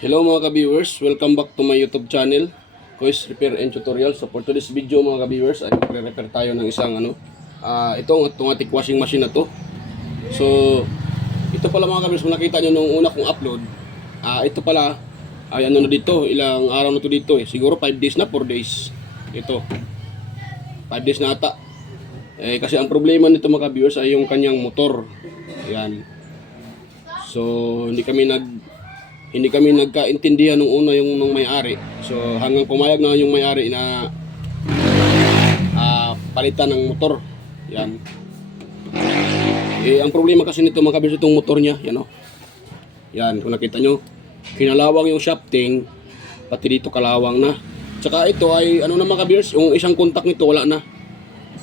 Hello mga ka-viewers, welcome back to my YouTube channel, Kois Repair and Tutorial. So for today's video mga ka-viewers ay magre-repair tayo ng isang itong automatic washing machine na to. So ito pala mga ka-viewers, kung nakita nyo nung una kong upload, ito pala ay ano na dito, ilang araw na to dito siguro 5 days na, 4 days. Ito 5 days na ata. Kasi ang problema nito mga ka-viewers ay yung kanyang motor. Ayan. So hindi kami nagkaintindihan nung una nung may-ari. So hanggang pumayag na yung may-ari na palitan ng motor. Yan. Ang problema kasi nito mga kabis, itong motor niya, yan o. Yan, kung nakita nyo, kinalawang yung shafting, pati dito kalawang na. Tsaka ito ay, ano na mga kabis, yung isang contact nito wala na.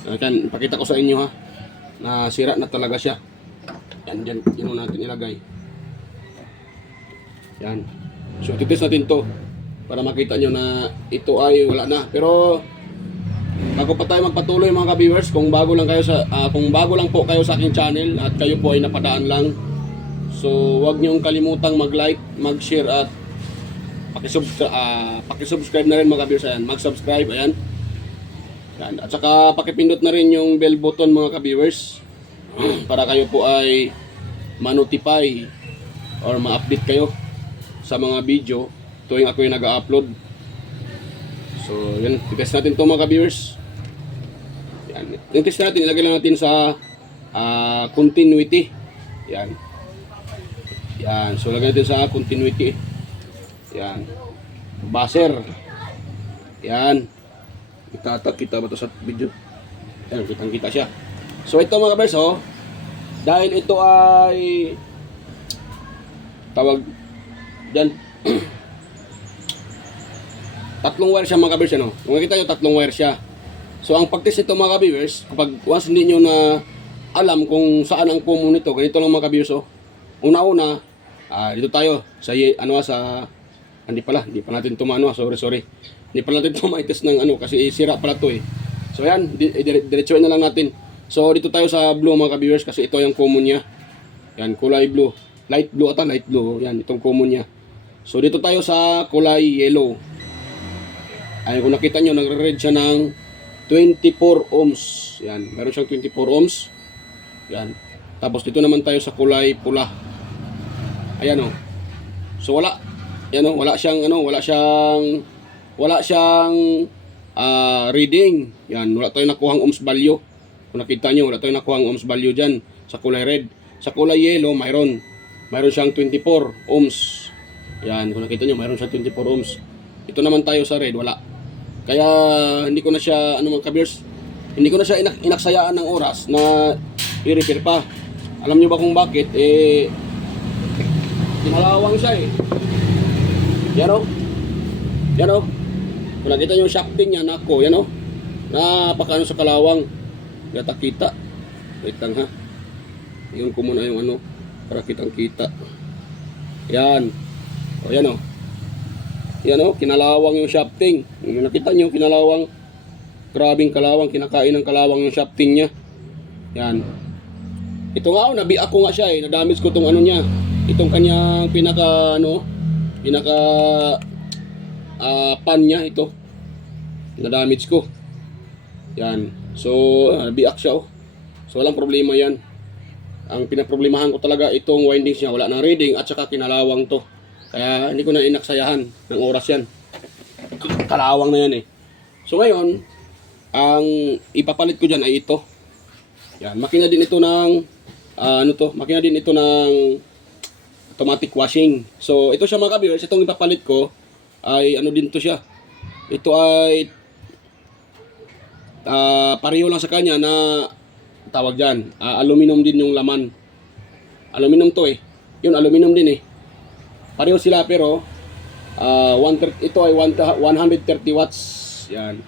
Yan, pakita ko sa inyo ha, na sira na talaga siya. Yan, dyan, yun natin ilagay. Yan. So titest natin to para makita nyo na ito ay wala na. Pero bago pa tayo magpatuloy mga ka-viewers, kung bago lang po kayo sa aking channel at kayo po ay napadaan lang, so wag niyo kalimutang mag-like, mag-share at paki-subscribe na rin mga ka-viewers. Ayan, mag-subscribe, ayan. Yan. At saka pakipindot na rin yung bell button mga ka-viewers para kayo po ay ma-notify or ma-update kayo sa mga video tuwing ako yung nag-upload. So yan, test natin ito mga ka-viewers. Yan, yung test natin, ilagay lang natin sa continuity. Yan. Yan, so lagay natin sa continuity. Yan, buzzer. Yan, kita ba ito sa video? Yan, kita siya. So ito mga ka-viewers, dahil ito ay tawag dyan, tatlong wire siya mga ka-viewers, ano? Kung nakita nyo, tatlong wire siya. So ang pag-test nito mga ka-viewers, kapag once hindi nyo na alam kung saan ang common nito, ganito lang mga ka-viewers. Una-una, dito tayo sa hindi pa natin tumano, sorry. Hindi pa natin tumay-test ng kasi sira pala to So yan, diretsuin na lang natin. So dito tayo sa blue mga ka-viewers, kasi ito yung common niya. Yan, kulay blue. Light blue ata, light blue. Yan, itong common niya. So dito tayo sa kulay yellow. Ay, kung nakita nyo, nagre-read siya ng 24 ohms. Yan, meron siyang 24 ohms. Yan. Tapos dito naman tayo sa kulay pula. Ayan o. So wala. Yan o, wala siyang reading. Yan, wala tayong nakuhang ohms value. Kung nakita nyo, wala tayong nakuhang ohms value dyan sa kulay red. Sa kulay yellow, mayroon siyang 24 ohms. Yan, kung nakita nyo, mayroon siyang 24 ohms. Ito naman tayo sa red, wala. Kaya hindi ko na siya, mga ka-viewers, hindi ko na siya inaksayaan ng oras na i-repair pa. Alam nyo ba kung bakit? Kinalawang siya Yan o. Kung nakita nyo yung shafting niya, nako, yan o. Napaka sa kalawang. Gata kita. Wait lang ha. Yun ko muna yung para kitang kita. Yan. O yan o. Yan o, kinalawang yung shafting. Yung nakita nyo, kinalawang. Grabing kalawang, kinakain ng kalawang yung shafting niya. Yan. Ito nga nabiak ko nga siya na-damage ko tong niya. Itong kanyang pinaka pan niya ito. Na-damage ko. Yan. So, nabiak siya So, walang problema yan. Ang pinaproblemahan ko talaga itong windings niya, wala nang reading at saka kinalawang to. Kaya hindi ko na inaksayahan ng oras yan. Kalawang na yan So ngayon, ang ipapalit ko dyan ay ito. Yan, makina din ito ng makina din ito ng automatic washing. So ito siya mga ka-viewers, itong ipapalit ko ay din to siya. Ito ay pareho lang sa kanya na tawag dyan, aluminum din yung laman. Aluminum to Yun, aluminum din Pareho sila pero ito ay 130 watts. Yan.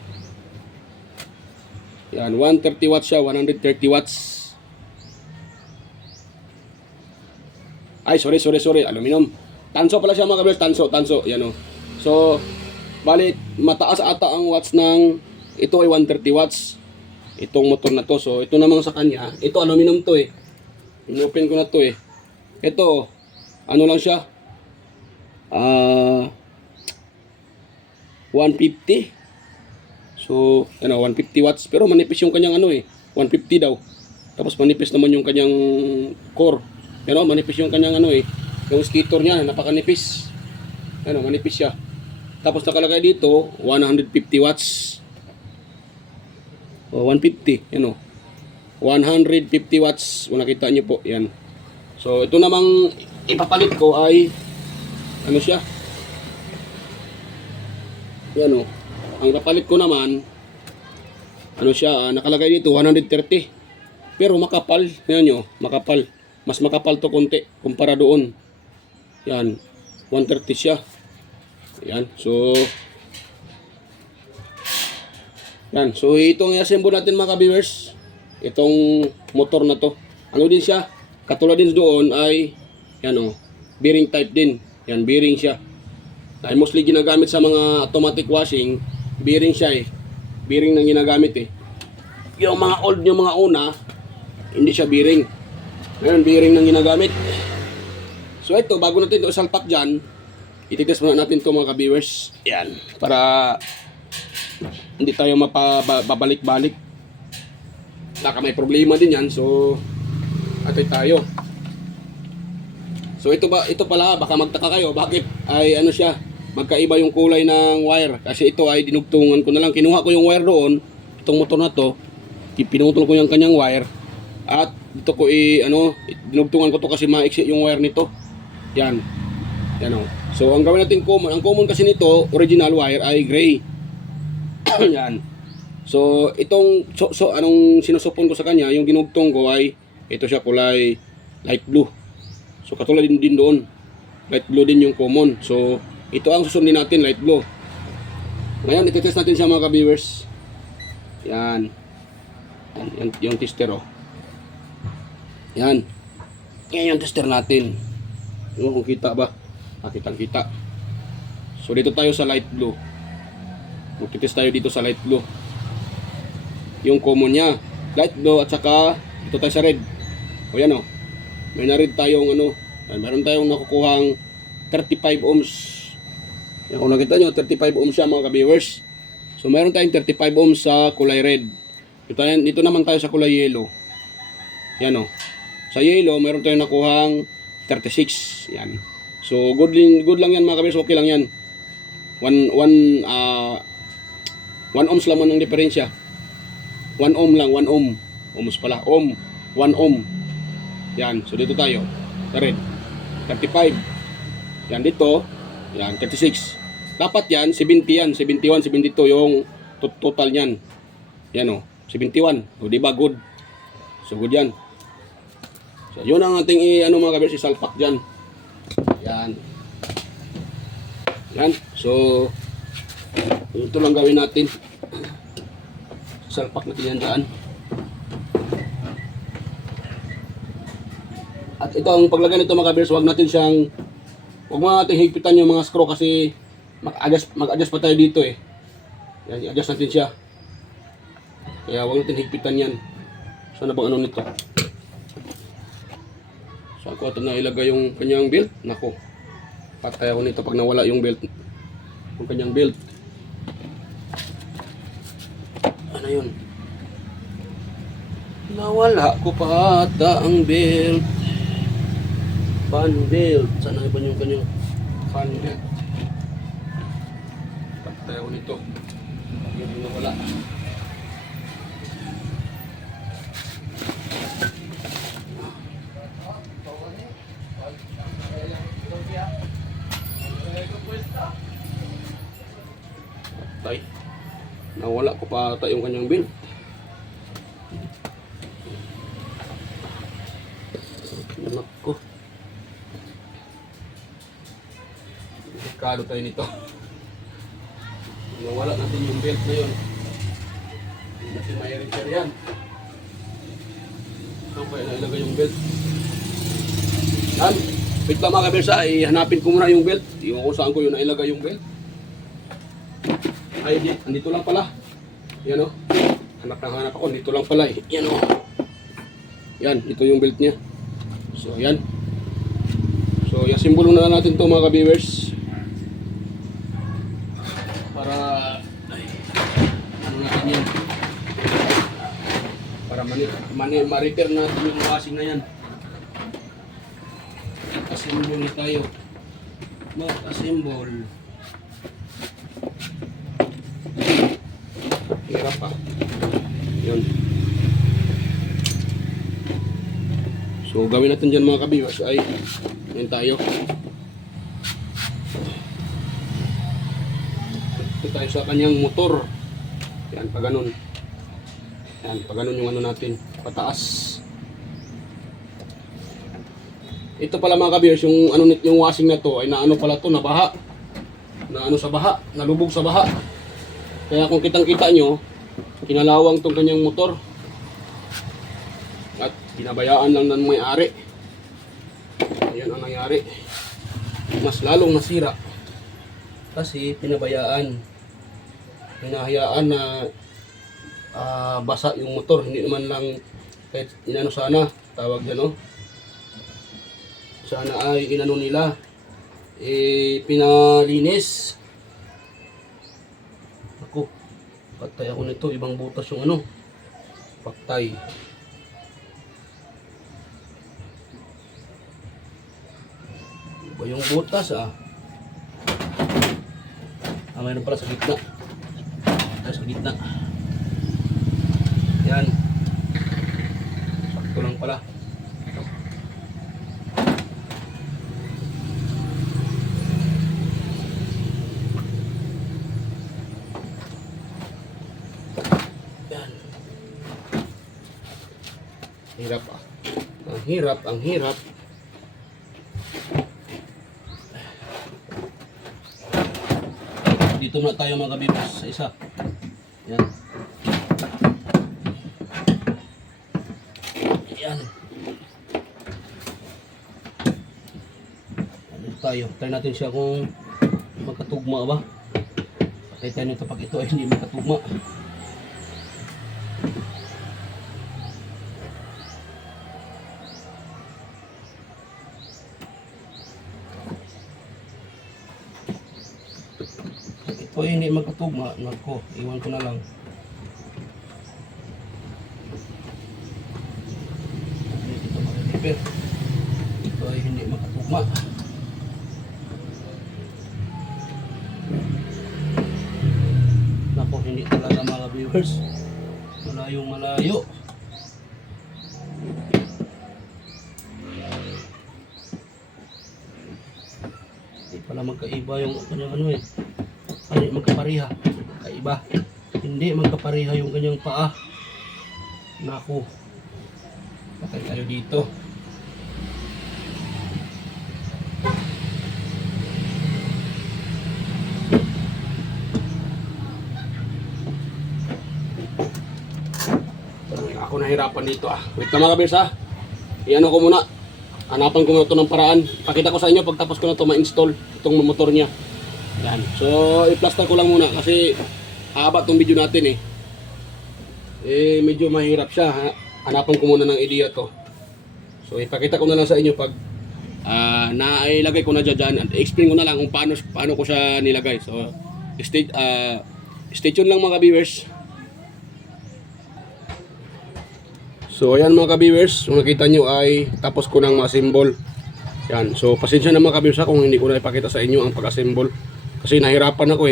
Yan, 130 watts siya, 130 watts. Ay, sorry, aluminum. Tanso pala siya mga kabels, tanso. Yan So, bali mataas ata ang watts ng ito ay 130 watts. Itong motor na to. So, ito namang sa kanya, ito aluminum to Inopen ko na to Ito ano lang siya, 150. So, 150 watts. Pero manipis yung kanyang 150 daw. Tapos manipis naman yung kanyang core. Manipis yung kanyang yung stator niya, napakanipis. Manipis siya. Tapos nakalagay dito, 150 watts. O, 150, 150 watts. Kung nakita niyo po, yan. So, ito namang ipapalit ko ay, siya? Yan, ang ipapalit ko naman, siya, nakalagay dito, 130. Pero makapal, yan nyo, makapal. Mas makapal to konti, kumpara doon. Yan, 130 siya. Yan, so, itong i-assemble natin mga ka-viewers, itong motor na to. Ano din siya? Katulad din doon ay, bearing type din. Yan, bearing siya. Dahil mostly ginagamit sa mga automatic washing, bearing siya Bearing nang ginagamit Yung mga old, yung mga una, hindi siya bearing. Ngayon, bearing nang ginagamit. So ito, bago natin ito salpak dyan, ititest muna natin ito mga ka-viewers. Yan, para hindi tayo mapabalik-balik. Baka may problema din yan, so atay tayo. So ito pala, baka magtaka kayo, bakit ay siya, magkaiba yung kulay ng wire. Kasi ito ay dinugtungan ko na lang. Kinuha ko yung wire doon, itong motor na to, pinutol ko yung kanyang wire. At dito ko dinugtungan ko to kasi maiksi yung wire nito. Yan. So ang gawin natin common, ang common kasi nito, original wire ay gray. Yan. So itong anong sinusupon ko sa kanya, yung dinugtong ko ay ito siya kulay light blue. So katulad din doon, light blue din yung common. So ito ang susundin natin, light blue. Ngayon ititest natin siya mga ka-viewers. Yan. Yung tester Yan. Yan yung tester natin. Kung kita ba? Kitang-kita. So dito tayo sa light blue. Magtitest tayo dito sa light blue. Yung common niya, light blue, at saka dito tayo sa red. O yan may na-red tayong meron tayong nakukuhang 35 ohms. Yan, kung nakita nyo, 35 ohms siya mga ka-viewers. So meron tayong 35 ohms sa kulay red. Dito naman tayo sa kulay yellow. Yan sa yellow, meron tayong nakuhang 36. Yan. So good lang yan mga ka-viewers, okay lang yan. 1 ohms lang ang diferensya. 1 ohm lang, 1 ohm. Ohms pala, 1 ohm. Yan, so dito tayo. Red, 35. Yan dito, yan, 36. Dapat yan, 70 yan, 71, 72 yung total yan. Yan 71. O diba, good. So good yan. So yun ang ating mga ka-viewers, isalpak dyan. Yan. Yan, so ito lang gawin natin. Salpak natin yan dyan. At ito ang paglagay nito mga ka-viewers, huwag mo natin higpitan yung mga screw kasi mag-adjust pa tayo dito Yan, i-adjust natin siya. Kaya huwag natin higpitan yan. So ano bang nito? So ako ito na ilagay yung kanyang belt. Nako, patay ako nito pag nawala yung belt. Yung kanyang belt. Ano yun? Nawala ko pa ata ang belt. Fan belt. Sana ba yung kanyang fan belt? Patay ako nito. Yung nawala. Patay. Nawala ko pa ata yung kanyang belt. Anak ko. Delikado tayo nito. Nawala natin yung belt na yun. Hindi natin may-repair yan. Saan kaya nailagay yung belt? Yan. Wait lang mga ka-viewers, hanapin ko muna yung belt. Iwan ko saan ko yun nailagay yung belt. Ay, andito lang pala. Yan hanap ako. Dito lang pala Yan Yan, ito yung belt niya. So, yan. So, So, i-assemble na natin to mga ka-viewers. Para, ano natin yan. Para ma-repair natin yung washing na yan. Assemble na tayo. Mag-assemble. Hirap pa. Yun. So, gawin natin dyan mga ka-viewers ay yan tayo. Ito tayo sa kanyang motor. Yan, pag ganun. Yan, pag ganun yung ano natin. Pataas. Ito pala mga ka-viewers, yung, ano, yung washing na to ay naano pala to, nabaha. Naano sa baha, nalubog sa baha. Kaya kung kitang-kita nyo, kinalawang tong kanyang motor. At pinabayaan lang ng may-ari. Ayan ang nangyari. Mas lalong nasira. Kasi pinabayaan. Hinahayaan na basa yung motor. Hindi naman lang kahit inano sana. Tawag dyan, no? Sana ay inano nila. Pinalinis. Ako. Patay ako nito. Ibang butas yung ano. Patay. Yung butas mayroon pala sa gitna. Sa gitna. Yan. Sakto lang pala. Yan. Hirap Ang hirap, ang hirap. Dito na tayo mga kabibos sa isa. Yan. Yan. Dito tayo. Try natin siya kung magkatugma ba. Patay tayo nito pag ito ay hindi magkatugma. Ito ay hindi magkatugma, nako, iwan ko na lang. Ito mag-repair. Ito ay hindi magkatugma. Nako, hindi talaga mga viewers. Malayong malayo. Hindi pala magkaiba yung ano eh. Hindi magkapariha. Kaiba. Hindi magkapariha yung kanyang paa. Naku. Patay tayo dito. Ako nahirapan dito Wait lang mga kabers Iano ko muna. Hanapan ko muna ito ng paraan. Pakita ko sa inyo pagtapos ko na ito ma-install itong motor niya. Yan. So, i-plaster ko lang muna kasi haba itong video natin medyo mahirap siya. Hanapan ko muna ng idea to. So, ipakita ko na lang sa inyo pag nailagay ko na dyan. I-explain ko na lang kung paano ko siya nilagay. So, stay tuned lang mga viewers. So, ayan mga ka-viewers. Kung nakita nyo ay tapos ko ng ma-assemble. Yan. So, pasensya na mga ka-viewers kung hindi ko na ipakita sa inyo ang pag-assemble. Kasi nahirapan ako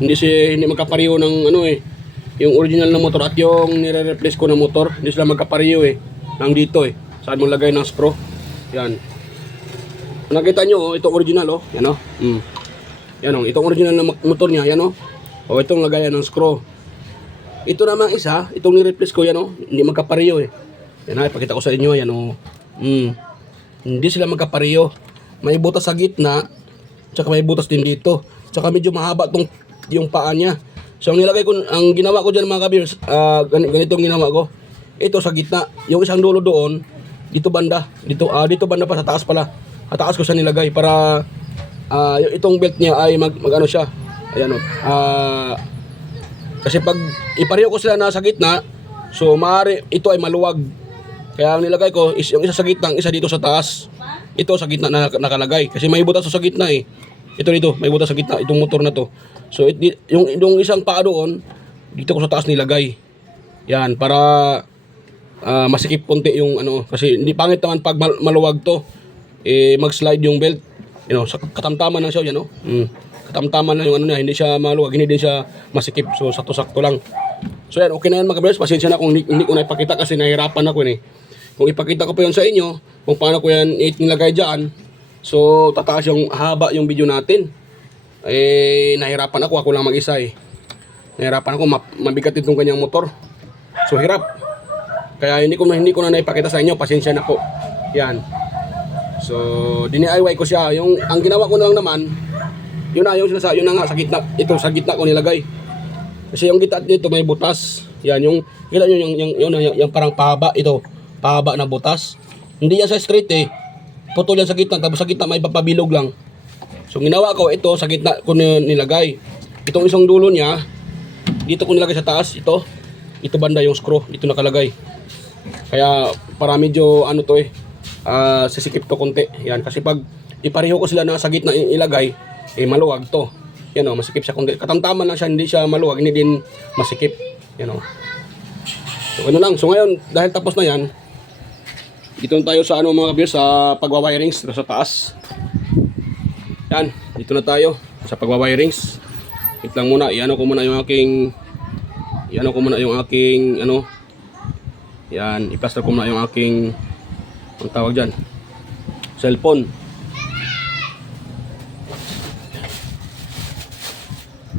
Hindi magkapareho ng yung original na motor at yung nire-replace ko na motor. Hindi sila magkapareho Nang dito Saan mo lagay ng screw. Yan. Nakita nyo itong original Yan Yan itong original na motor niya. Yan itong lagayan ng screw. Ito namang isa, itong ni-replace ko yan hindi magkapareho Yan ipakita ko sa inyo yan Hindi sila magkapareho. May butas sa gitna, tsaka may butas din dito. Tsaka medyo mahaba yung paa niya. So ang ginawa ko diyan mga kabiyers, ganitong ginawa ko. Ito sa gitna, yung isang dulo doon, dito banda pa sa taas pala. Sa taas ko siya nilagay para itong belt niya ay mag-ano siya. Ayan kasi pag ipareho ko sila na sa gitna, so maaari ito ay maluwag. Kaya ang nilagay ko is yung isa sa gitna, isa dito sa taas. ito sa gitna na nakalagay. Kasi may butas sa gitna eh. Ito dito, may butas sa gitna, itong motor na to. So yung isang paa doon, dito ko sa taas nilagay. Yan, para masikip konti yung ano. Kasi hindi pangit naman pag maluwag to. Mag-slide yung belt. Katamtaman lang siya, yan o. Katamtaman lang yung ano niya, hindi siya maluwag, hindi din siya masikip. So sakto-sakto lang. So yan, okay na yan mga kabiyers. Pasensya na kung hindi ko na ipakita kasi nahihirapan ako eh. Kung ipakita ko pa yun sa inyo, kung paano ko yan nilagay dyan, so tataas yung haba yung video natin. Nahirapan ako lang mag-isa eh. Nahirapan ako, mabigat itong kanyang motor. So hirap. Kaya hindi ko na naipakita sa inyo, pasensya na po. Yan. So DIY ko siya. Ang ginawa ko na lang naman, yun na nga sa gitna. Ito sa gitna ko nilagay. Kasi yung gitna dito may butas. Yan yung kita nyo yung parang pahaba ito. Pahaba na butas. Hindi yan sa straight eh. Putol yan sa gitna, tapos sa gitna may papabilog lang. So ginawa ko ito sa gitna ko nilagay. Itong isang dulo niya dito ko nilagay sa taas. Ito banda yung screw. Dito nakalagay. Kaya para medyo ano to sisikip to konti. Yan kasi pag ipareho ko sila na sa gitna ilagay, maluwag to. Yan o, masikip siya konti. Katamtaman lang siya, hindi siya maluwag, hindi din masikip. Yan o. So ano lang. So ngayon, dahil tapos na yan, dito na tayo sa mga kabiyers, sa pagwawirings sa taas. Yan, dito na tayo sa pagwawirings. Wait lang muna, iano ko muna yung aking yan, i-plaster ko muna yung aking ang tawag dyan, cellphone.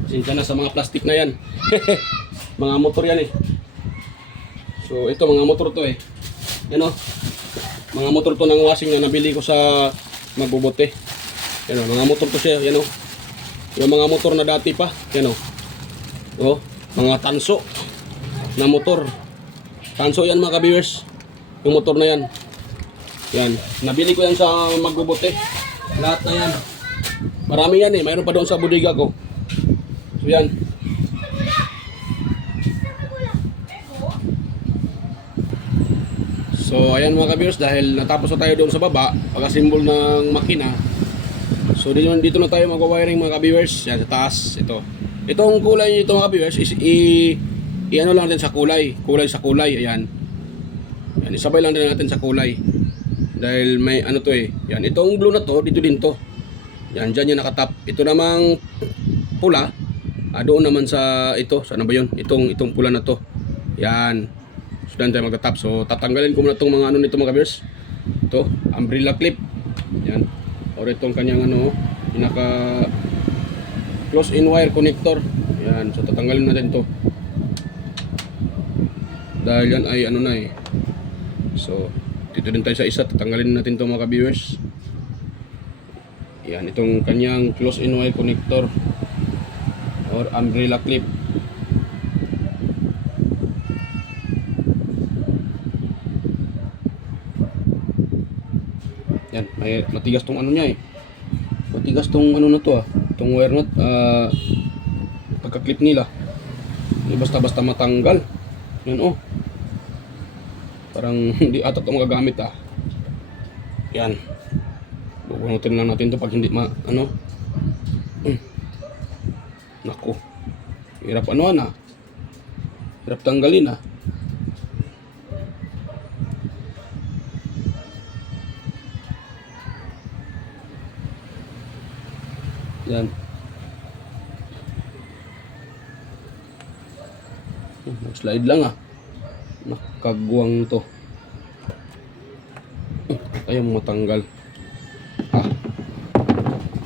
Pasensya na sa mga plastic na yan. Mga motor yan eh. So ito mga motor to eh. Yan o. Mga motor to ng washing na nabili ko sa Magbubote. Yan o, mga motor to siya. Yan o. Yung mga motor na dati pa. Yan o. O, mga tanso na motor. Tanso yan mga ka-viewers. Yung motor na yan. Yan. Nabili ko yan sa Magbubote. Lahat na yan. Marami yan eh. Mayroon pa doon sa bodega ko. So yan. So ayan mga ka-viewers, dahil natapos na tayo doon sa baba, pagka-symbol ng makina. So dito na tayo mag-wiring mga ka-viewers. Yan sa taas, ito. Itong kulay nito mga ka-viewers is i-ano lang din sa kulay sa kulay, ayan. Yan, isabay lang din natin sa kulay. Dahil may ano to eh. Yan, itong blue na to, dito din to. Yan, dyan yung nakatap. Ito namang pula, doon naman sa ito, saan ba yun? Itong pula na to. Yan. So dyan tayo magtatap. So tatanggalin ko muna itong mga ano nito mga kabiyers. Ito, umbrella clip. Yan. Or itong kanyang ano, pinaka close in wire connector. Yan. So tatanggalin natin to. Dahil yan ay ano na eh. So dito din tayo sa isa. Tatanggalin natin to mga kabiyers. Yan. Itong kanyang close in wire connector or umbrella clip. Yan, may matigas tong ano niya eh. Matigas tong ano na to Tong wire nut, pagka-clip nila. Hindi basta-basta matanggal. Yan oh. Parang hindi ata ito magagamit Yan. Bubunutin lang natin to pag hindi ano. Naku. Hirap Hirap tanggalin Yan. Slide lang Nakagwang to. Ayaw matanggal.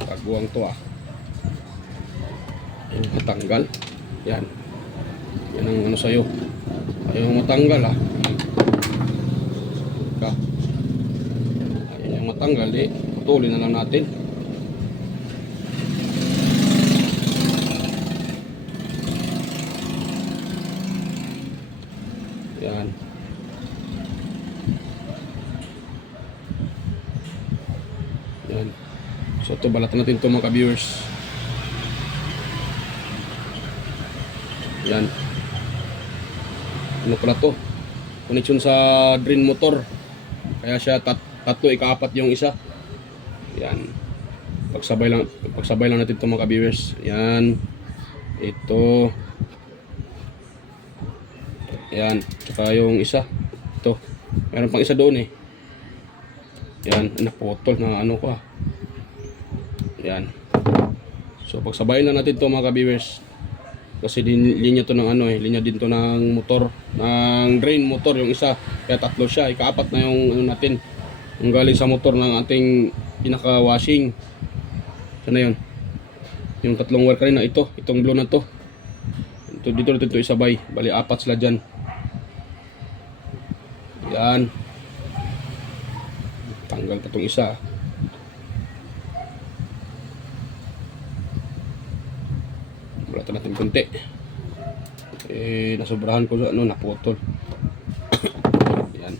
Nakagwang to Ayaw matanggal. Yan. Yan ang ano sa'yo. Ayaw matanggal Ayaw matanggal putulin na lang natin. Yan. Yan. So ito balatan natin ito mga ka-viewers. Yan. Ano pala to? Connection sa drain motor. Kaya siya tatlo, ika-apat yung isa. Yan. Pagsabay lang natin ito mga ka-viewers. Yan. Ito. Yan. Tsaka yung isa. Ito. Meron pang isa doon eh. Yan. Naputol na ano ko ah. Yan. So pagsabayin lang natin ito mga ka-viewers. Kasi linya to ng ano eh, linya din to ng motor, ng drain motor yung isa. Kaya tatlo siya, ikaapat na yung ano natin. Yung galing sa motor ng ating pinaka-washing. Sana yun. Yung tatlong wire kanina, itong blue na to. Dito natin ito isabay. Bali, apat sila dyan. Yan. Tanggal pa itong isa. Bulatan natin konti. Nasobrahan ko sa ano, naputol. Yan.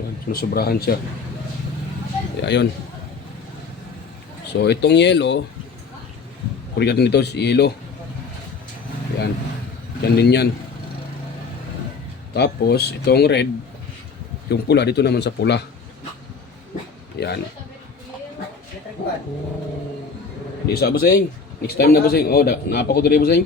Yan, nasobrahan siya. Ayun. So itong yellow, kunin natin dito si yellow. Yan. Yan din yan. Tapos itong red, yung pula dito naman sa pula. Yan. Di sa busing. Next time na busing. Oh, napa ko diri busing.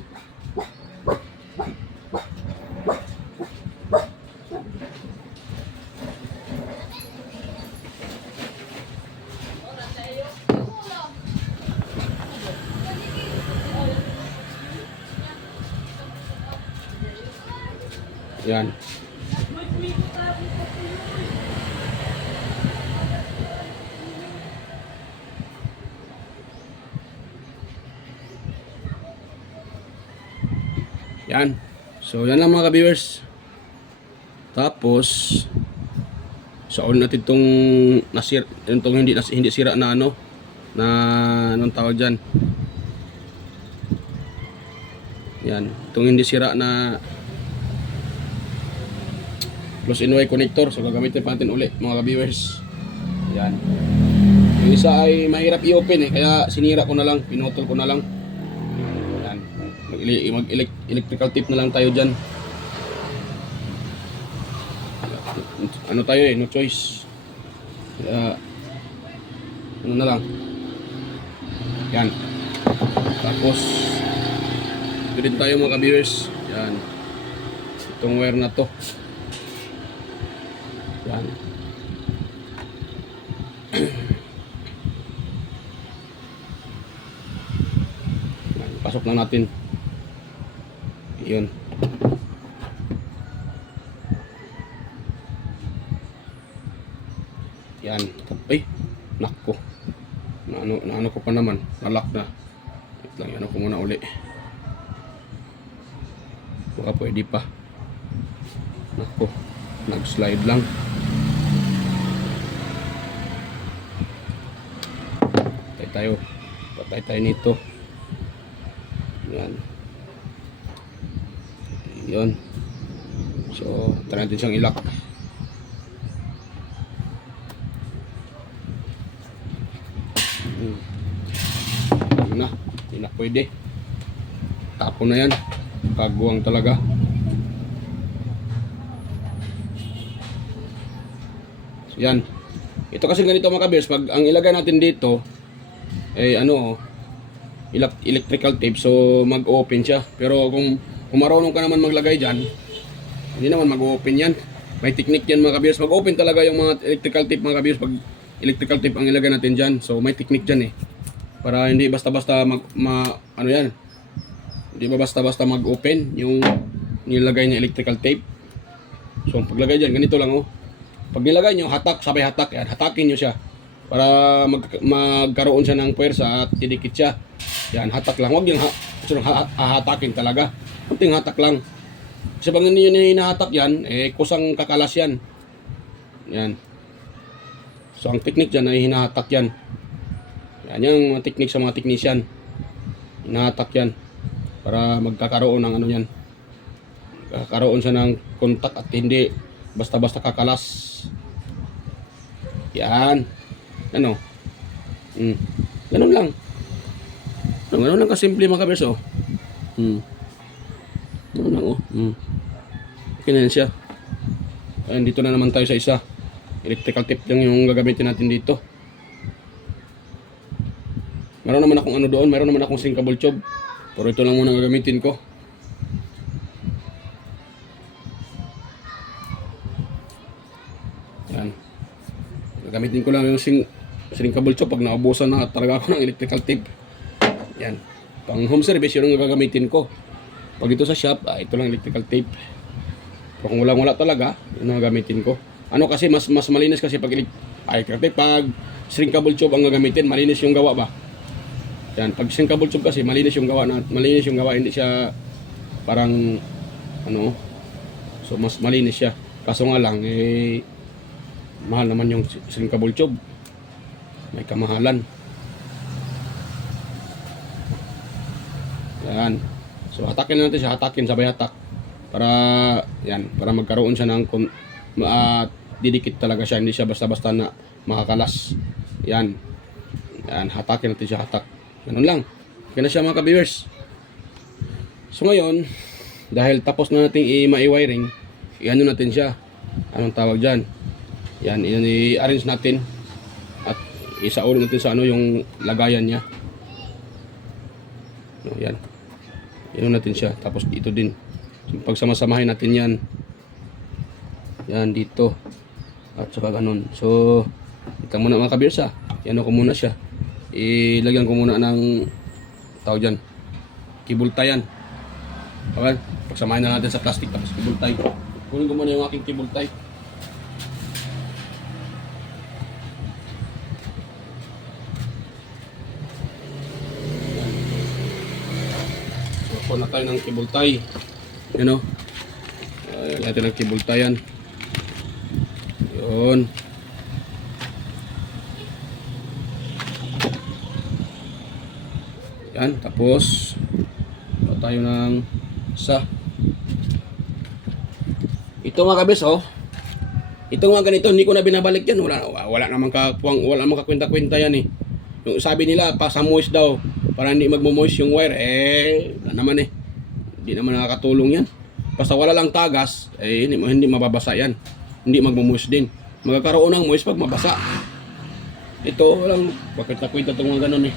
Yan. Yan. So yan lang mga ka-viewers. Tapos sa on natin tong itong hindi sira na ano na anong tawag diyan. Yan, itong hindi sira na plus in-way connector. So gagamitin pa natin uli mga ka-viewers. Yan. Yung isa ay mahirap i-open eh, kaya sinira ko na lang, pinutol ko na lang. Yan. Mag-electrical tape na lang tayo dyan. Ano tayo eh, no choice. Kaya, ano na lang. Yan. Tapos ito din tayo mga ka-viewers. Yan. Itong wire na to. Yan. Pasok na natin. Yun. Yan. Ay, nakko. Naano ko pa naman. Nalock na. Wait lang, ano ko muna uli. Baka pwede pa. Nakko. Nag-slide lang. Patay tayo nito. Yan. Yun. So, try natin siyang ilock. Yun na. Hindi na pwede. Tapo na yan. Kaguwang talaga. So, yan. Ito kasi ganito mga kabers. Pag ang ilagay natin dito, eh ano, electrical tape, so mag-open siya. Pero kung marunong ka naman maglagay dyan, hindi naman mag-open yan. May technique yan mga kabiyers. Mag-open talaga yung mga electrical tape mga kabiyers pag electrical tape ang ilagay natin dyan. So may technique dyan eh, para hindi basta-basta ano yan, hindi ba basta-basta mag-open yung nilagay niya electrical tape. So ang paglagay dyan, ganito lang oh. Pag nilagay nyo, hatak, sabay hatak yan, hatakin nyo siya para magkaroon siya ng puwersa at didikit siya. Yan, hatak lang. Huwag yung hahatakin talaga. Kunting hatak lang. Kasi pag hindi nyo hinahatak yan, eh kusang kakalas yan. Yan. So ang technique dyan ay hinahatak yan. Yan yung technique sa mga technician. Hinahatak yan para magkakaroon ng ano yan. Magkakaroon siya ng kontak at hindi basta-basta kakalas. Yan. Ano? Ganun lang. Ganun lang kasimple mga kabers oh. Ganun lang oh. Okay na yan siya. Ayan, dito na naman tayo sa isa. Electrical tape lang yung gagamitin natin dito. Meron naman akong ano doon, meron naman akong sinkable tube. Pero ito lang muna ang gagamitin ko. Yan. Gagamitin ko lang yung sinkable tube pag naubusan na talaga ako ng electrical tape. Yan. Pang home service, yun ang gagamitin ko. Pag ito sa shop, ito lang electrical tape. Pero kung wala talaga, yun ang gagamitin ko. Ano kasi, mas malinis kasi pag electrical tape, pag shrinkable tube ang gagamitin, malinis yung gawa ba? Yan, pag shrinkable tube kasi, malinis yung gawa, hindi siya parang, ano, so mas malinis siya. Kaso nga lang, mahal naman yung shrinkable tube. May kamahalan. Yan. So hatakin natin siya, sabay hatak para yan, para magkaroon siya ng didikit talaga siya, hindi siya basta-basta na makakalas. Yan. Yan, hatakin natin siya, hatak. Ganun lang. Okay na siya mga ka-viewers. So ngayon, dahil tapos na nating i-wiring, i-ano natin siya. Anong tawag diyan? Yan, i-arrange natin at isauli natin sa ano yung lagayan niya. No, yan. Yan natin siya. Tapos dito din. So, pagsamasamahin natin yan. Yan dito. At saka ganun. So, ito muna mga kabirsa. Yan ko muna siya. Ilagyan ko muna ng tawag dyan. Kibultayan. Okay? Pagsamahin na natin sa plastic. Tapos kibultay. Kunin ko muna yung aking kibultay. Na tayo ng kibultay, you know, natin ng kibultayan, yun, yan, tapos tayo ng isa, ito mga kabis, oh, ito nga ganito, hindi ko na binabalik yan, wala namang kakwenta-kwenta yan eh. Yung sabi nila, pasamoist daw para hindi magmo-moist yung wire, wala naman eh. Hindi naman nakakatulong yan. Basta wala lang tagas, hindi mababasa yan. Hindi magmo-moist din. Magkakaroon ng moist pag mabasa. Ito lang, bakit nakwenta itong mga ganun eh.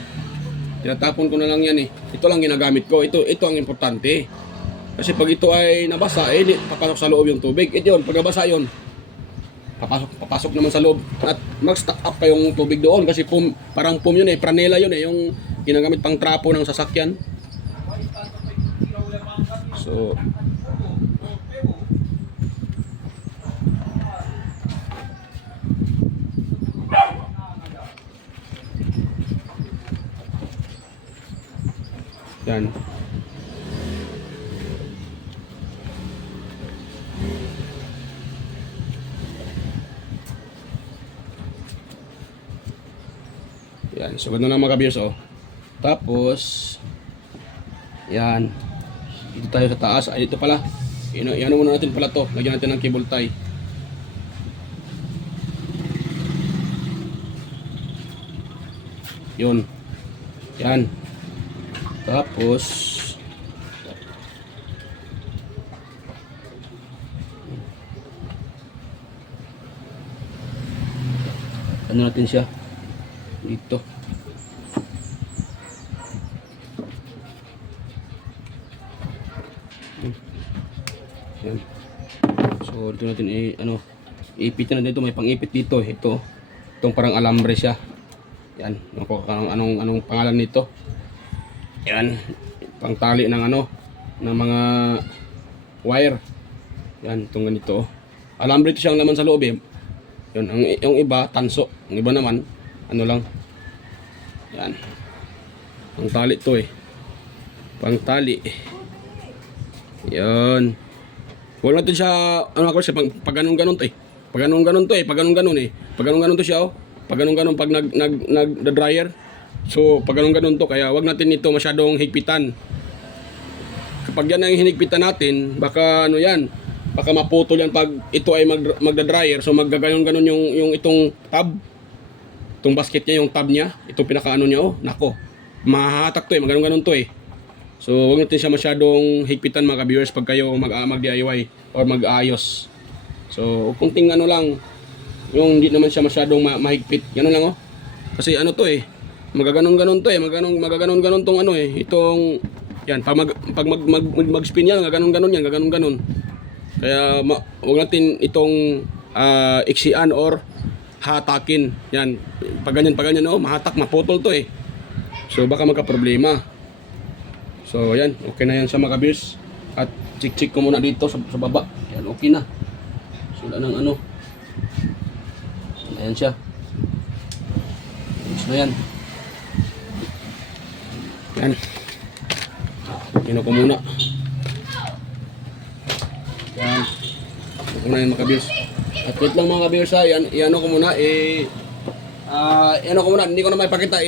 Tinatapon ko na lang yan eh. Ito lang ginagamit ko. Ito ang importante. Kasi pag ito ay nabasa, papasok sa loob yung tubig. Ito yun, pag nabasa yun, papasok naman sa loob at mag-stock up pa yung tubig doon kasi parang yun eh, pranela yun eh, yung ginagamit pang trapo ng sasakyan. So yan. Yan, so ganoon lang mga kabiyos, oh. Tapos yan, dito tayo sa taas. Ay, dito pala, yan muna natin pala to. Lagyan natin ng cable tie. Yun, yan. Tapos ano natin siya dito. Yan. So dito natin ipit na dito, may pang-ipit dito. Itong parang alambre siya. Yan, anong pangalan nito? Yan, pangtali ng ng mga wire. Yan, itong ganito. Alambre ito siyang laman sa loob eh. Yun, yung iba tanso, yung iba naman lang. Yan. Pangtali to eh. Pangtali. Yan. Wala natin siya, pag ganun-ganon to eh. Pag ganun-ganon to eh. Pag ganun-ganon to siya, oh. Pag ganun-ganon, pag nag-dryer. So, pag ganun-ganon to, kaya wag natin ito masyadong higpitan. Kapag yan ang hinigpitan natin, baka yan, baka maputol yan pag ito ay magda-dryer. So, maggaganon-ganon yung itong tab. Itong basket niya, yung tab niya, itong pinaka niya, oh, nako. Mahahatak to eh, maganon-ganon to eh. So, huwag natin siya masyadong higpitan mga ka-viewers pag kayo mag-DIY or mag-ayos. So, kunting ano lang, yung hindi naman siya masyadong mahigpit. Ganun lang oh. Kasi ano to eh, magaganon-ganon to eh, magaganon-ganon tong ano eh, itong yan, pag mag-spin yan, gaganon-ganon yan, gaganon-ganon. Kaya wag natin itong iksian or hatakin. Yan, pag ganyan oh, mahatak, maputol to eh. So baka magka-problema. So yan, okay na yan sa mga kabiyers. At check ko muna dito sa baba. Yan, okay na. So wala nang ano. Ayan siya. Ayos na yan. Yan. Ino ko muna. Yan. Ito na yung mga kabiyers. At wait lang mga kabiyers ha. Yan ko muna. Ano ko muna. Hindi ko na maipakita.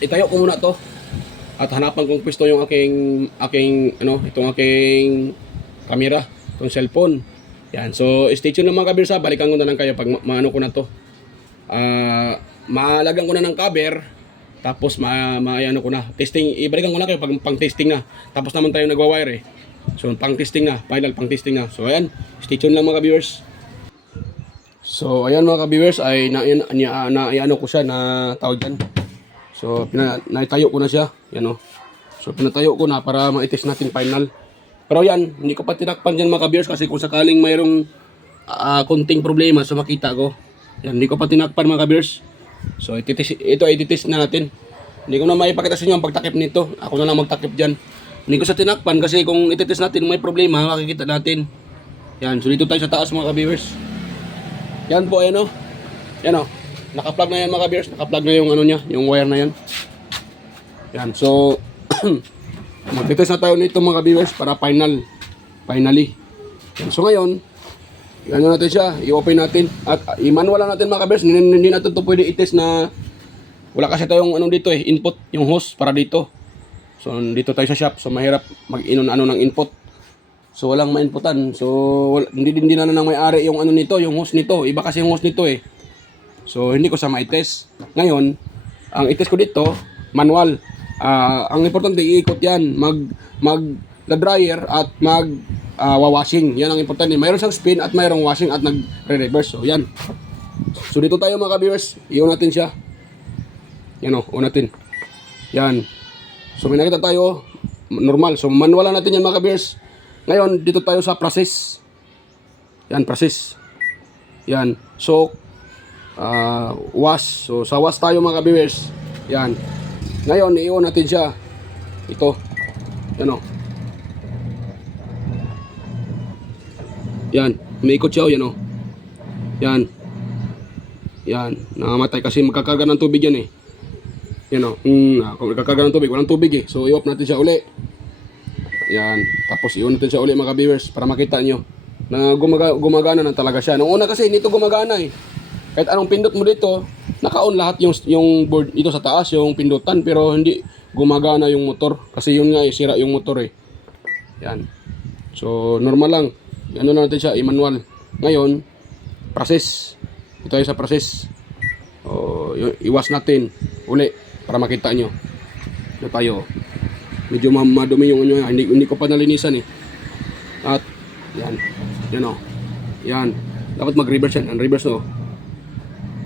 Itayo ko muna to. At hanapan kong pwesto yung itong aking camera. Itong cellphone. Yan. So, stay tuned lang mga kabiyers ha. Balikan ko na lang kayo pag maano ko na to. Malagyan ko na ng cover. Tapos ano ko na. Testing. Ibalikan ko na kayo pag pang testing na. Tapos naman tayo nagwa-wire eh. So, pang testing na. Final pang testing na. So, ayan. Stay tuned lang mga kabiyers. So, ayan mga kabiyers. Ay, ano ko siya na tawag dyan. So, naitayo ko na siya. Yan o. So, pinatayo ko na para ma-test natin final. Pero yan, hindi ko pa tinakpan dyan mga kabiyers kasi kung sakaling mayroong konting problema so makita ko. Yan, hindi ko pa tinakpan mga kabiyers. So, ito ay ititest na natin. Hindi ko na maipakita sa inyo ang pagtakip nito. Ako na lang magtakip dyan. Hindi ko sa tinakpan kasi kung ititest natin may problema, makikita natin. Yan, so dito tayo sa taas mga kabiyers. Yan po, ayan o. Yan o. Naka-plug na yan mga kabiyers. Naka-plug na yung ano niya, yung wire na yan. Yan, so mag-test na tayo nito mga viewers para finally. So ngayon, ano natin siya, i-open natin at i-manual lang natin mga viewers. Hindi natin ito pwede i-test na wala kasi tayong ano dito eh, input, yung host para dito. So dito tayo sa shop, so mahirap mag-inon ng input. So walang ma-inputan. So hindi na nang may-ari yung ano nito, yung host nito. Iba kasi yung host nito eh. So hindi ko sa ma-test. Ngayon, ang i-test ko dito, manual. Ang importante iikot yan, mag-dryer at washing. Yan ang importante. Mayroon siyang spin at mayroong washing at nag-reverse. So yan. So dito tayo mga viewers, i-on natin siya. Yan o, on natin. Yan. So may nakita tayo, normal. So manual natin yan mga viewers. Ngayon, dito tayo sa process. Yan, process. Yan. So wash. So sa wash tayo mga viewers. Yan. Ngayon, i-on natin siya. Ito. Yan o. Yan. Umiikot siya o. Yan o. Yan. Yan. Nakamatay kasi magkakaga ng tubig yan eh. Yan o. Kung magkakaga ng tubig, walang tubig eh. So, i-off natin siya uli. Yan. Tapos, i-on natin siya uli mga viewers para makita nyo na gumagana na talaga siya. Nung una kasi, hindi ito gumagana eh. Kahit anong pindot mo dito, naka-on lahat yung board dito sa taas, yung pindutan, pero hindi gumagana yung motor. Kasi yun nga, sira yung motor eh. Yan. So, normal lang. Ano na natin siya, i-manual. Ngayon, process. Ito tayo sa process. I-wash natin uli para makita nyo. Ito tayo. Medyo madumi yung ano, hindi ko pa nalinisan eh. At, yan. Yan o. Yan. Dapat mag-reverse yan. Reverse o.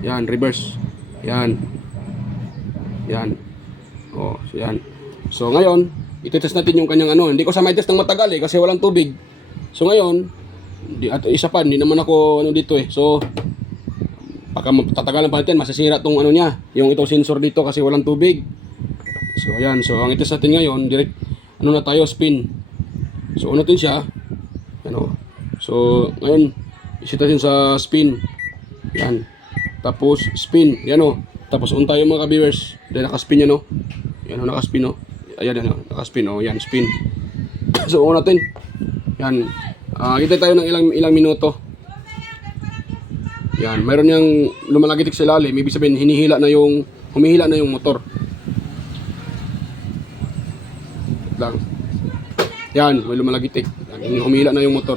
Yan, reverse. Yan. Yan. So yan. So ngayon, ititest natin yung kanyang ano. Hindi ko sa may test ng matagal eh kasi walang tubig. So ngayon, at isa pa, hindi naman ako ano dito eh. So pagka tatagalan pa natin, masisira tong ano niya, yung itong sensor dito kasi walang tubig. So ayan, so ang itest natin ngayon, direct ano na tayo, spin. So unatin siya. Ano. So ngayon, isit natin sa spin. Yan. Tapos spin, yan o. Tapos on tayo mga viewers. Dahil nakaspin yan o. Yan o, nakaspin o. Ayan yan o, nakaspin o. Yan, spin. So on natin. Yan. Kita tayo ng ilang minuto. Yan, mayroon yung lumalagitik sa ilalim. Ibig sabihin, humihila na yung motor. Lang. Yan, may lumalagitik. Yan, humihila na yung motor.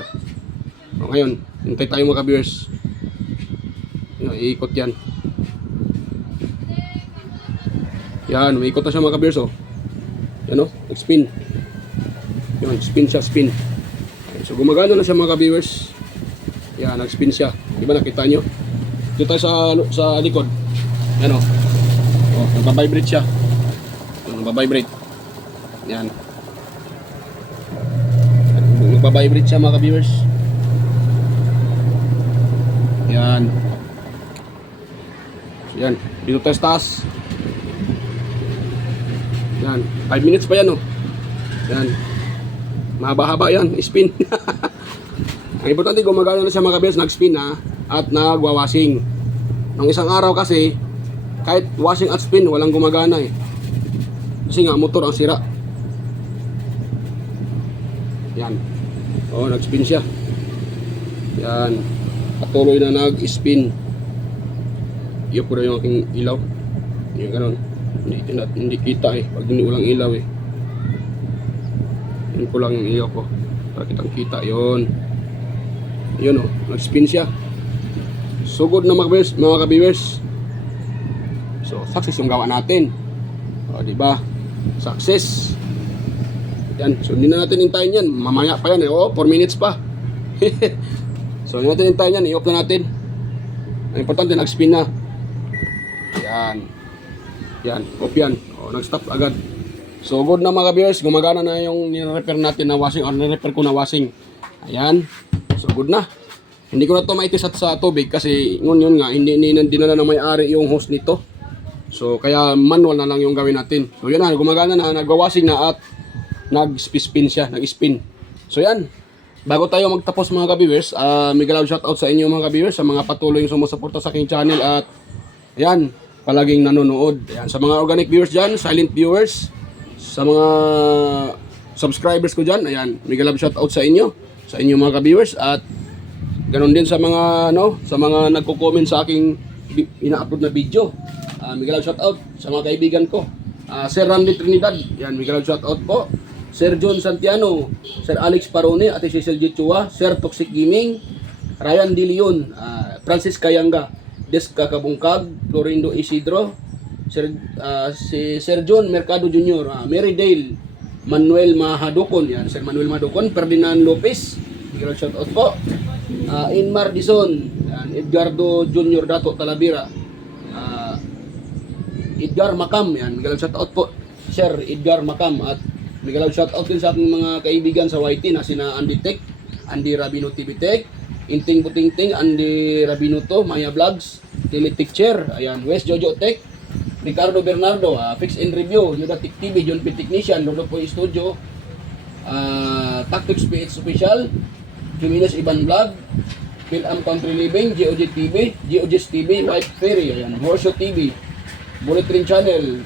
O, ngayon, hintay tayo mga viewers. Iikot yan. Yan, umiikot na siya mga kabiyers oh. Yan oh, nag-spin. Yan, spin siya, spin. Okay, so gumagana na siya mga kabiyers. Yan, nag-spin siya. Di ba nakita nyo? Dito tayo sa likod. Yan o. Oh, nagbabibrate siya. Nagbabibrate. Yan. Nagbabibrate siya mga ka-viewers. Yan. So, yan. Dito tayo sa taas. Yan. 5 minutes pa yan oh. Yan. Mahaba-haba yan. Spin. Ang importante gumagana na siya mga ka-viewers. Nag-spin na at nagwawashing. Nung isang araw kasi kahit washing at spin walang gumagana eh. Kasi nga motor ang sira. Yan. Oh, nag-spin siya. Yan. Patuloy na nag-spin. Iyo ko na yung aking ilaw. Yung ganun. Hindi kita eh. Pag hindi walang ilaw eh. Yun ko lang yung ilaw ko. Para kitang kita. Yun. Yun oh. Nag-spin siya. So good na mga ka-viewers. So, success yung gawa natin. O, diba? Success. Yan. So, hindi na natin hintayin yan. Mamaya pa yan eh. O, 4 minutes pa. So, hindi natin hintayin yan. I-off na natin. Ang importante, nag-spin na. Yan. Yan. Off yan. O, nag-stop agad. So, good na mga viewers. Gumagana na yung nire-repair natin na washing or nire-repair ko na washing. Ayan. So, good na. Hindi ko na ito maitisat sa tubig kasi yun nga, hindi dinala na may-ari yung hose nito. So, kaya manual na lang yung gawin natin. So, yan na. Gumagana na. Nagwawashing na at nag-spin siya. Nag-spin. So, yan. Bago tayo magtapos mga ka-viewers, mega love shoutout sa inyo mga ka-viewers, sa mga patuloy yung sumusuporta sa aking channel at ayan, palaging nanonood. Ayan, sa mga organic viewers dyan, silent viewers, sa mga subscribers ko dyan, ayan, mega love shoutout sa inyo mga ka-viewers at ganon din sa mga sa mga nagko-comment sa aking ina-upload na video. Mega love shoutout sa mga kaibigan ko. Sir Randy Trinidad, ayan, mega love shoutout po. Sir John Santiano, Sir Alex Parone, Ate Cecil Jichua, Sir Toxic Gaming, Ryan De Leon, Francis Kayanga, Des Kakabungkag, Florindo Isidro, si Sir John Mercado Jr., Mary Dale, Manuel Mahadukon, yan, Sir Manuel Mahadukon, Ferdinand Lopez, bigyan shout out po, Inmar Dison, yan, Edgardo Jr. Dato Talavera, Edgar Macam, yan, bigyan shout out po, Sir Edgar Macam at bigyan shout out din sa ating mga kaibigan sa YT na sina Andy Tech, Andy Rabino TV Tech, Inting Putingting, Andy Rabino to, Maya Vlogs, Teletic Chair, ayan, West Jojo Tech, Ricardo Bernardo, Fix and Review, Yoda Tech TV, John P. Technician, Lolo Po Studio, Tactics PH Official, Jimenez Iban Vlog, Phil-Am Country Living, GOJ TV, GOJ's TV, White Ferry, ayan, Horseshoe TV, Bullet Train Channel,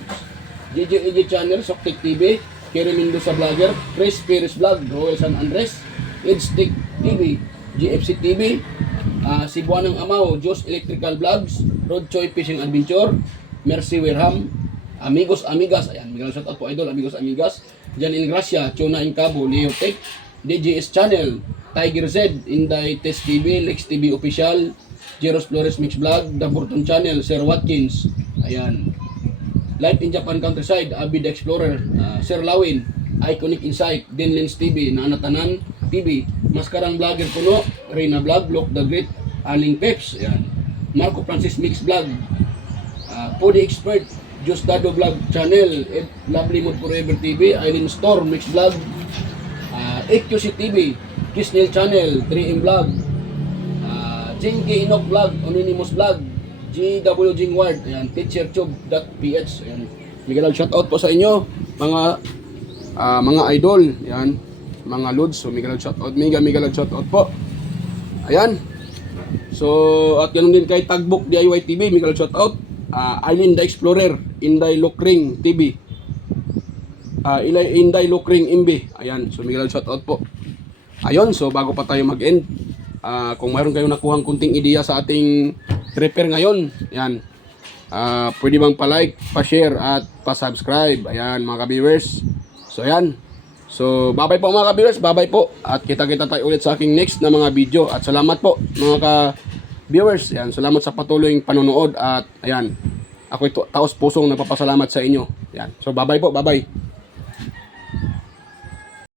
JJEJ Channel, Soktek TV, Kerry Mendoza Vlogger, Chris Perez Vlog, Roel San Andres, Edstick TV, GFC TV, Cebuanang Amaw, Jos Electrical Vlogs, Road Choi Fishing Adventure, Mercy Werham, Amigos Amigas, ayan, biglang shout out po idol, Amigos Amigas, Jan Ingracia, Chona Incabo, Leo Tech, DJS Channel, Tiger Z, Inday Test TV, Lex TV Official, Jeros Flores Mix Vlog, The Burton Channel, Sir Watkins, ayan, Life in Japan Countryside, Abid Explorer, Sir Lawin, Iconic Insight, Denlens TV, Nanatanan TV, Maskarang Vlogger Puno, Reyna Vlog, Look the Great, Aling Peps, ayan, Marco Francis Mix Vlog, Podi Expert, Justado Vlog Channel, Lovely Mood Forever TV, Eileen Storm Mix Vlog, EQC TV, Kisnel Channel, 3M Vlog, Jinky Inok Vlog, Anonymous Vlog, GW Jingward, ayan, teachertube.ph, ayan, mega love shoutout po sa inyo, mga idol, ayan, mga lods, so mega love shoutout, mega love shoutout po, ayan, so, at ganoon din kay Tagbok DIY TV, mega love shoutout, Eileen the Explorer, Inday Lokring TV, Inday Lokring MB, ayan, so mega love shoutout po, ayun, so bago pa tayo mag-end, kung mayroon kayong nakuhang kunting ideya sa ating repair ngayon, yan, pwede bang pa-like, pa-share at pa-subscribe, ayan mga ka-viewers, so yan, so bye-bye po mga ka-viewers, bye-bye po, at kita-kita tayo ulit sa aking next na mga video, at salamat po mga ka-viewers, yan, salamat sa patuloy panonood, at ayan, ako ito taos pusong nagpapasalamat sa inyo, yan, so bye-bye po, bye-bye.